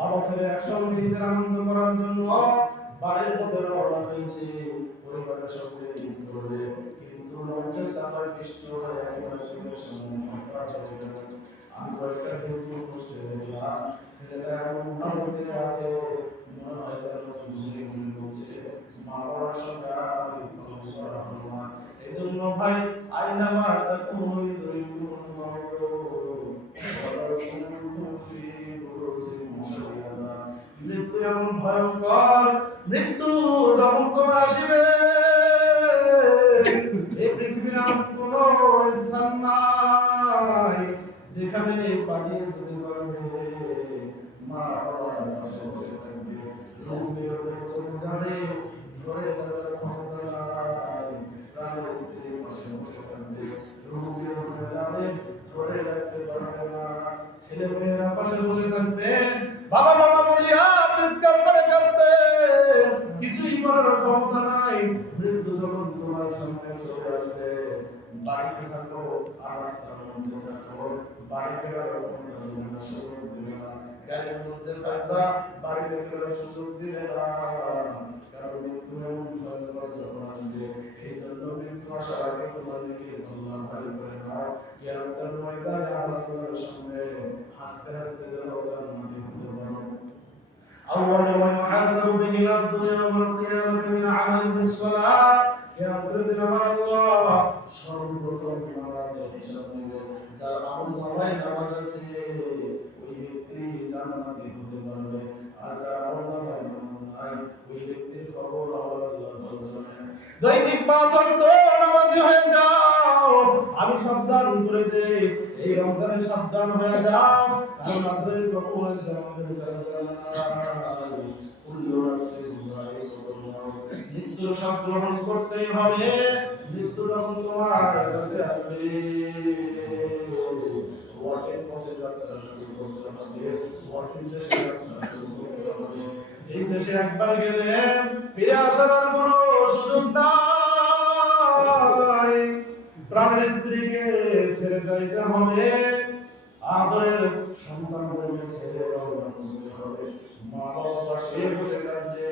বাবা ছেলে একসঙ্গে ঈদের আনন্দ করার জন্য বাড়ির মধ্যে রওনা হয়েছে, পরিবারের সঙ্গে ঈদ করবে, কিন্তু লঞ্চের চাপায় বৃষ্টি হয়ে একেবারে চোখের সামনে অন্ধকার হয়ে গেল। আমি কয়েকটা ফেসবুক পোস্টে দেখলাম ছেলেটা এমন ভালো ছেলে আছে, মনে হয় যেন ঘুমিয়ে ঘুমিয়ে বলছে, মা বাবার সঙ্গে আর ঈদ পালন করা হলো না। এই জন্য ভাই আইনা মা তাকুন মৃত্যু এমন ভয়ঙ্কর, মৃত্যু যখন তোমার আসিবে এই পৃথিবীর এমন কোন স্থান নাই যেখানে পালিয়ে যেতে পারবে। মা বাবার পাশে বসে থাকবে, রোগ বেরোবে চলে যাবে, ধরে রাখার ক্ষমতা নাই। প্রাণের স্ত্রীর পাশে বসে থাকবে, রোগ বেরোবে যাবে, ধরে রাখতে পারবে না। ছেলে মেয়েরা পাশে বসে থাকবে, বাবা বাবা বলিয়া চিৎকার করে কাঁদবে, কিছুই করার ক্ষমতা নাই। মৃত্যু যখন তোমার সামনে চলে আসবে, বাড়িতে থাকো আর রাস্তার মধ্যে থাকো, বাড়ি ফেরার ক্ষমতা তোমার সুযোগ দিবে না। গাড়ির মধ্যে থাকবা, বাড়িতে ফেরার সুযোগ দিবে না, কারণ মৃত্যু এমন ভয়ঙ্কর যখন আসবে। এই জন্য মৃত্যু আসার আগে তোমার নিজের পাল্লা ভারী করে নাও। কিয়ামতের ময়দানে আমার আল্লাহর সামনে হাসতে হাসতে যেন জান্নাতি হতে পারো। أول ما يحاسب به العبد يوم القيامة من عمله الصلاة কিয়ামতের দিন আমার আল্লাহ সর্বপ্রথম নামাজের হিসাব নেবে। যার আমলনামায় নামাজ আছে ওই ব্যক্তি জান্নাতি হতে পারবে, আর যার আমলনামায় নামাজ নাই ওই ব্যক্তির খবর আমার আল্লাহ ভালো জানেন। দৈনিক 5 ওয়াক্ত নামাজি হয়ে যাও, আমি সাবধান করে দেই, এই রমজানে সাবধান হয়ে যাও, কারণ আপনাদের কখন আমাদের মৃত্যু সব গ্রহণ করতেই হবে। মৃত্যু যখন তোমার কাছে আসবে ওয়াচিং পথে যাত্রা শুরু করতে হবে, ওয়াচিং দেশে যাত্রা শুরু করতে হবে। যেই দেশে একবার গেলে ফিরে আসার আর কোনো সুযোগ নাই। প্রাণের স্ত্রীকে ছেড়ে যাইতে হবে, আদরের সন্তানকে ছেড়ে রওনা করতে হবে। মা বাবা পাশে বসে থাকবে,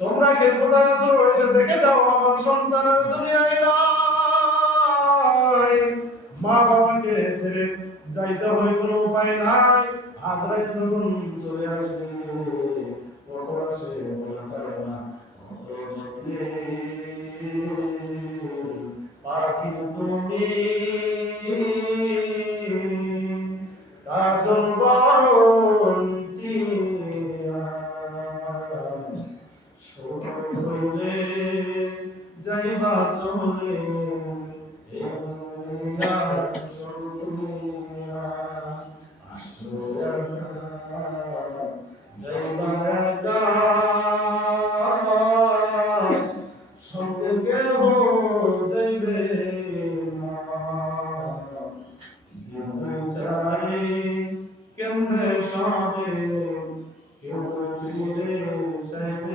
তোমরা কে কোথায় আছো এসে দেখে যাও, আমার সন্তানের দুনিয়ায় নাই। মা বাবাকে ছেড়ে যাইতে হবে, কোনো উপায় নাই। আজরাইল যখন চলে আসবে কখন আসে বলা যায় না। পাখি তুমি কাজল বরন্তি ছোটলে যাইবা চলে সঙ্গে কেহ যাইবে না, চাই কেমনে সবে কেউ ফিরে যাইবে